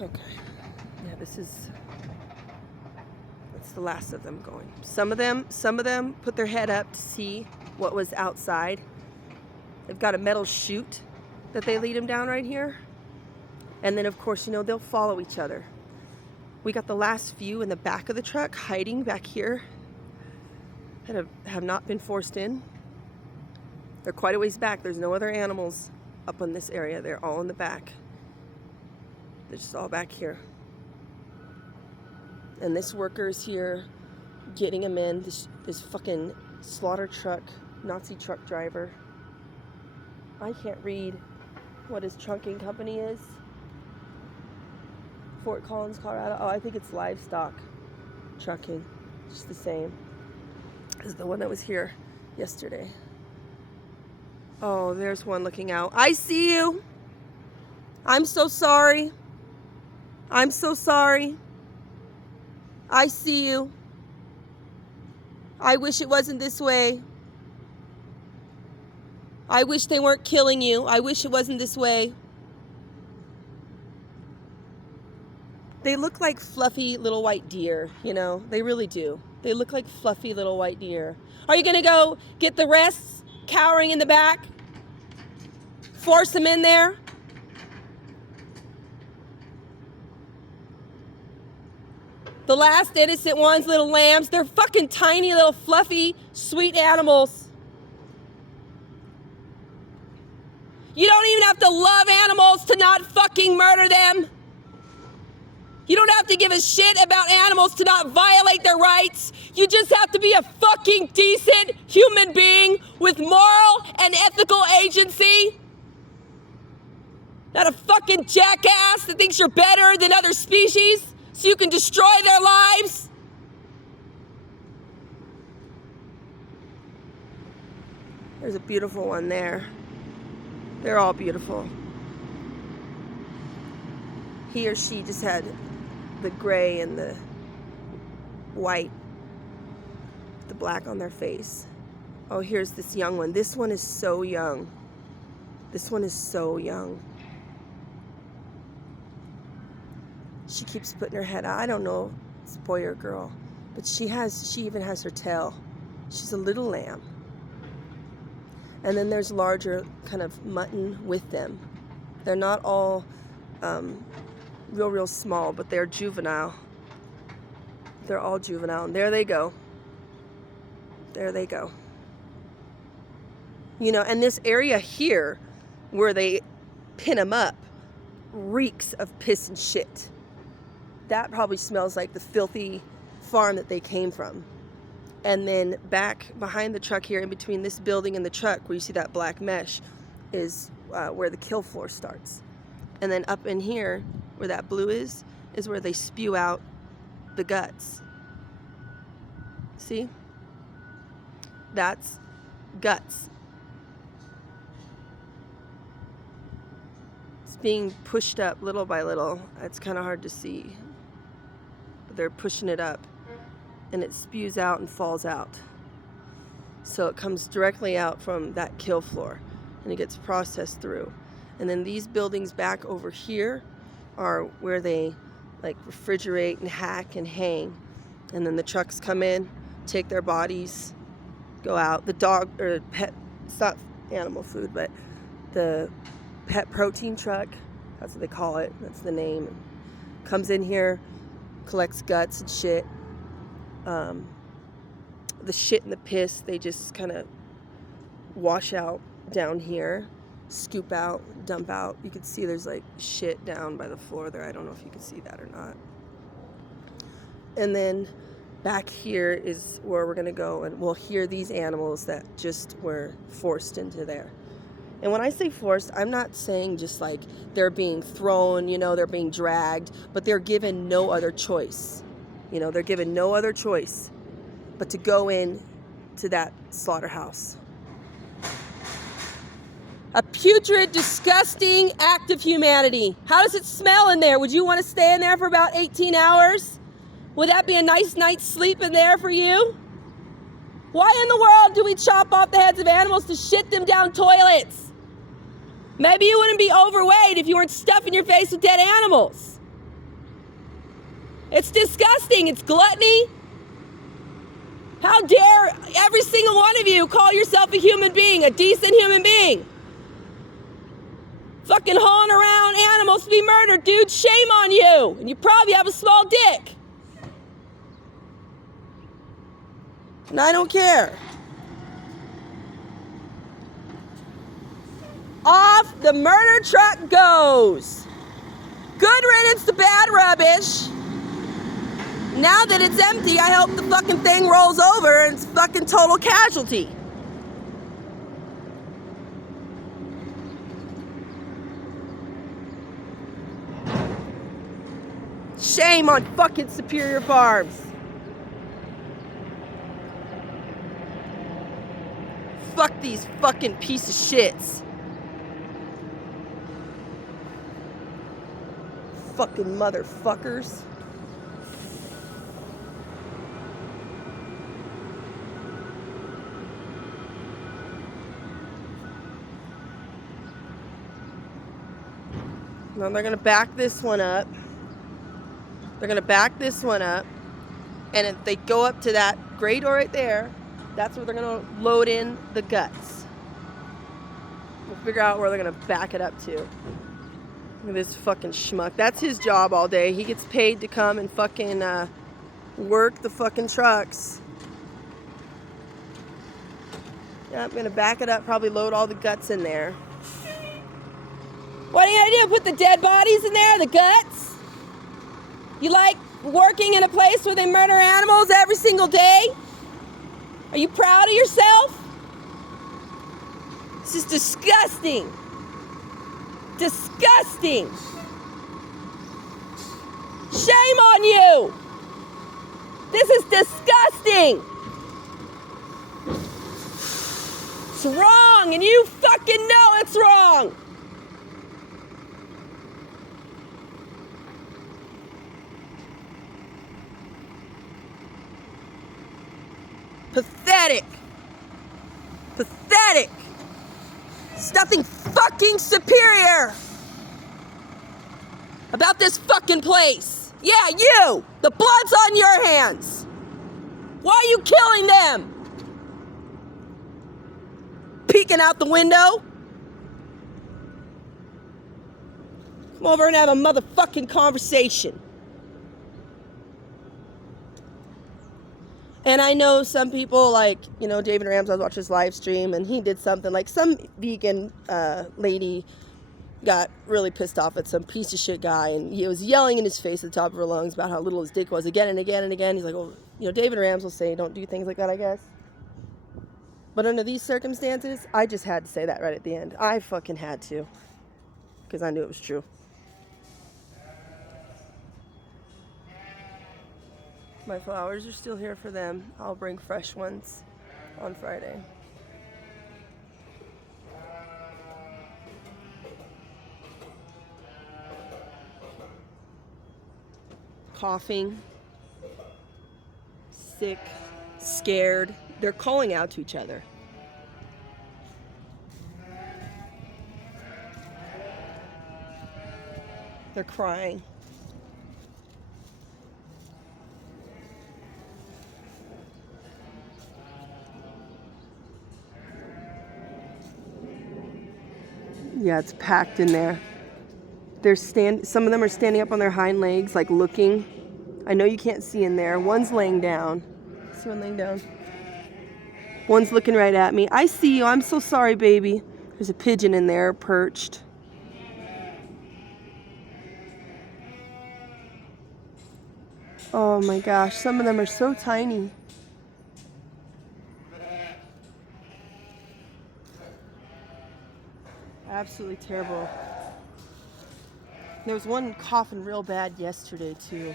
Okay. Yeah, that's the last of them going. Some of them put their head up to see what was outside. They've got a metal chute that they lead them down right here. And then, of course, they'll follow each other. We got the last few in the back of the truck, hiding back here, that have not been forced in. They're quite a ways back. There's no other animals up in this area. They're all in the back. They're just all back here. And this worker is here getting them in. This fucking slaughter truck, Nazi truck driver. I can't read what his trunking company is. Fort Collins, Colorado. Oh, I think it's livestock trucking. Just the same as the one that was here yesterday. Oh, there's one looking out. I see you. I'm so sorry. I'm so sorry. I see you. I wish it wasn't this way. I wish they weren't killing you. I wish it wasn't this way. They look like fluffy little white deer, They really do. They look like fluffy little white deer. Are you going to go get the rest cowering in the back? Force them in there? The last innocent ones, little lambs, they're fucking tiny little fluffy, sweet animals. You don't even have to love animals to not fucking murder them. You don't have to give a shit about animals to not violate their rights. You just have to be a fucking decent human being with moral and ethical agency. Not a fucking jackass that thinks you're better than other species so you can destroy their lives. There's a beautiful one there. They're all beautiful. He or she just had the gray and the white, the black on their face. Oh, here's this young one. This one is so young. This one is so young. She keeps putting her head out. I don't know if it's a boy or girl, but she even has her tail. She's a little lamb. And then there's larger kind of mutton with them. They're not all real small, but they're juvenile. They're all juvenile, and there they go. There they go. And this area here where they pin them up reeks of piss and shit. That probably smells like the filthy farm that they came from. And then back behind the truck here, in between this building and the truck, where you see that black mesh, is where the kill floor starts. And then up in here, where that blue is where they spew out the guts. See? That's guts. It's being pushed up little by little. It's kind of hard to see. But they're pushing it up, and it spews out and falls out. So it comes directly out from that kill floor, and it gets processed through. And then these buildings back over here are where they refrigerate and hack and hang. And then the trucks come in, take their bodies, go out. The dog or pet, it's not animal food, but the pet protein truck, that's what they call it, that's the name, comes in here, collects guts and shit. The shit and the piss, they just kind of wash out down here, scoop out, dump out. You can see there's shit down by the floor there. I don't know if you can see that or not. And then back here is where we're gonna go, and we'll hear these animals that just were forced into there. And when I say forced, I'm not saying just they're being thrown, they're being dragged, but they're given no other choice. They're given no other choice but to go in to that slaughterhouse. A putrid, disgusting act of humanity. How does it smell in there? Would you want to stay in there for about 18 hours? Would that be a nice night's sleep in there for you? Why in the world do we chop off the heads of animals to shit them down toilets? Maybe you wouldn't be overweight if you weren't stuffing your face with dead animals. It's disgusting. It's gluttony. How dare every single one of you call yourself a human being, a decent human being? Fucking hauling around animals to be murdered, dude. Shame on you. And you probably have a small dick. And I don't care. Off the murder truck goes. Good riddance to bad rubbish. Now that it's empty, I hope the fucking thing rolls over and it's fucking total casualty. Shame on fucking Superior Farms. Fuck these fucking piece of shits. Fucking motherfuckers. Now they're gonna back this one up. They're gonna back this one up. And if they go up to that gray door right there, that's where they're gonna load in the guts. We'll figure out where they're gonna back it up to. Look at this fucking schmuck. That's his job all day. He gets paid to come and fucking work the fucking trucks. Yeah, I'm gonna back it up, probably load all the guts in there. What are you gonna do? Put the dead bodies in there, the guts? You like working in a place where they murder animals every single day? Are you proud of yourself? This is disgusting. Disgusting. Shame on you. This is disgusting. It's wrong, and you fucking know it's wrong. Pathetic. Pathetic. There's nothing fucking superior about this fucking place. Yeah, you. The blood's on your hands. Why are you killing them? Peeking out the window. Come over and have a motherfucking conversation. And I know some people, like, you know, David Rams, I was watching his live stream, and he did something, like some vegan lady got really pissed off at some piece of shit guy, and he was yelling in his face at the top of her lungs about how little his dick was again and again and again. He's like, well, you know, David Rams will say don't do things like that, I guess. But under these circumstances, I just had to say that right at the end. I fucking had to, because I knew it was true. My flowers are still here for them. I'll bring fresh ones on Friday. Coughing, sick, scared. They're calling out to each other. They're crying. Yeah, it's packed in there. Some of them are standing up on their hind legs, like looking. I know you can't see in there. One's laying down. See one laying down? One's looking right at me. I see you. I'm so sorry, baby. There's a pigeon in there perched. Oh my gosh, some of them are so tiny. Absolutely terrible. There was one coughing real bad yesterday too.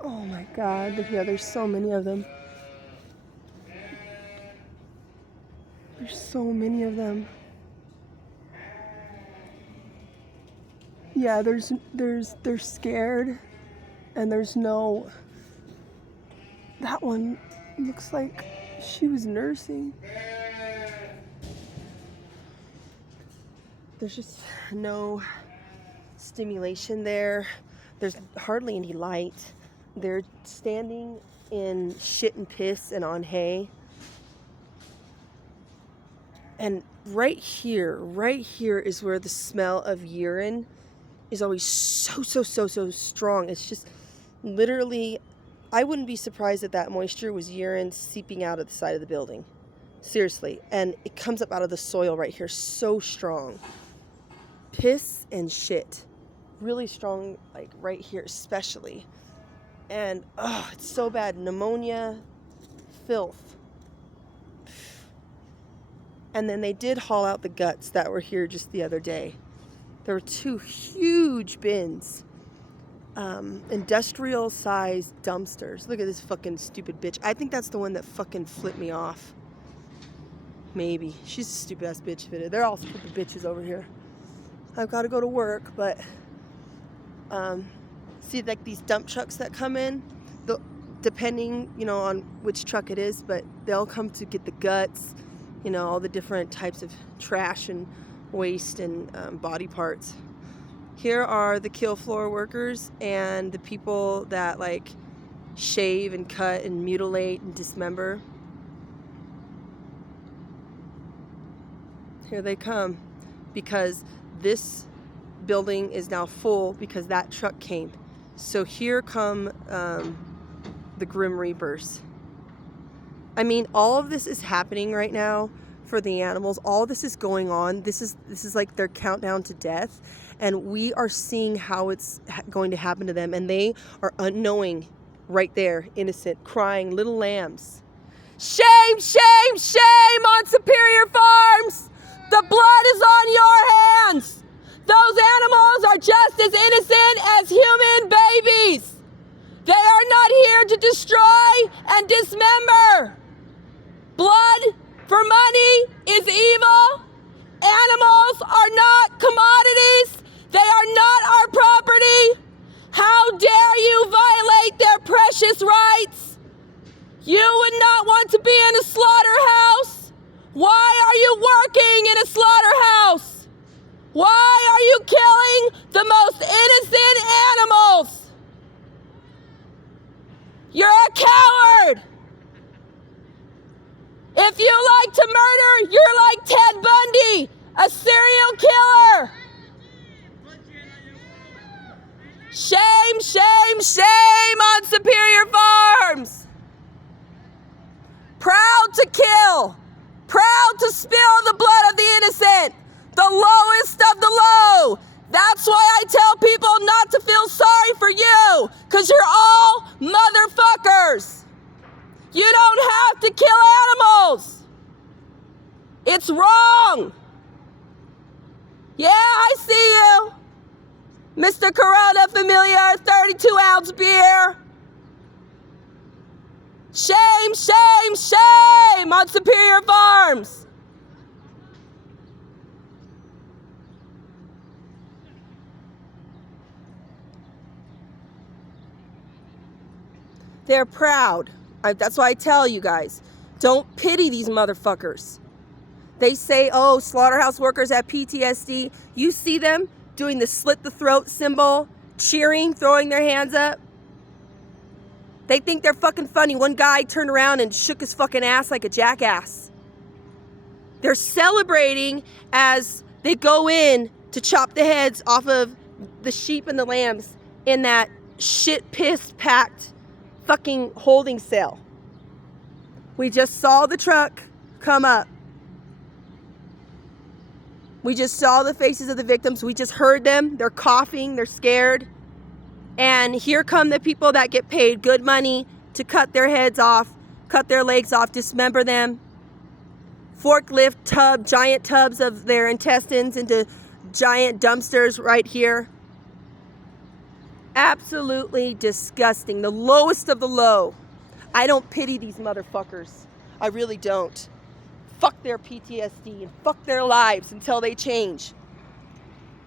Oh my God, yeah, there's so many of them. There's so many of them. Yeah, they're scared, and there's no That one looks like she was nursing. There's just no stimulation there. There's hardly any light. They're standing in shit and piss and on hay. And right here is where the smell of urine is always so strong. It's just literally, I wouldn't be surprised if that moisture was urine seeping out of the side of the building. Seriously. And it comes up out of the soil right here so strong. Piss and shit. Really strong, like right here especially. And it's so bad. Pneumonia, filth. And then they did haul out the guts that were here just the other day. There were 2 huge bins. Industrial sized dumpsters. Look at this fucking stupid bitch. I think that's the one that fucking flipped me off. Maybe. She's a stupid ass bitch. They're all stupid bitches over here. I've got to go to work, but see, like these dump trucks that come in, depending, on which truck it is, but they'll come to get the guts, all the different types of trash and waste and body parts. Here are the kill floor workers and the people that like shave and cut and mutilate and dismember. Here they come, because this building is now full because that truck came. So here come the Grim Reapers. I mean, all of this is happening right now for the animals. All this is going on. This is like their countdown to death, and we are seeing how it's going to happen to them, and they are unknowing right there, innocent, crying little lambs. Shame, shame, shame on Superior Farms. The blood is on your hands. Those animals are just as innocent as human babies. They are not here to destroy and dismember. Blood for money is evil. Animals are not commodities. They are not our property. How dare you violate their precious rights? You would not want to be in a slaughterhouse. Why are you working in a slaughterhouse? Why are you killing the most innocent animals? You're a coward. If you like to murder, you're like Ted Bundy, a serial killer. Shame, shame, shame on Superior Farms. Proud to kill, proud to spill the blood of the innocent, the lowest of the low. That's why I tell people not to feel sorry for you, because you're all motherfuckers. You don't have to kill animals. It's wrong. Yeah, I see you. Mr. Corona Familiar, 32-ounce beer. Shame, shame, shame on Superior Farms. They're proud. That's why I tell you guys, don't pity these motherfuckers. They say, oh, slaughterhouse workers have PTSD. You see them doing the slit the throat symbol, cheering, throwing their hands up. They think they're fucking funny. One guy turned around and shook his fucking ass like a jackass. They're celebrating as they go in to chop the heads off of the sheep and the lambs in that shit piss packed fucking holding cell. We just saw the truck come up. We just saw the faces of the victims. We just heard them. They're coughing. They're scared. And here come the people that get paid good money to cut their heads off, cut their legs off, dismember them. Forklift giant tubs of their intestines into giant dumpsters right here. Absolutely disgusting. The lowest of the low. I don't pity these motherfuckers. I really don't. Fuck their PTSD and fuck their lives until they change.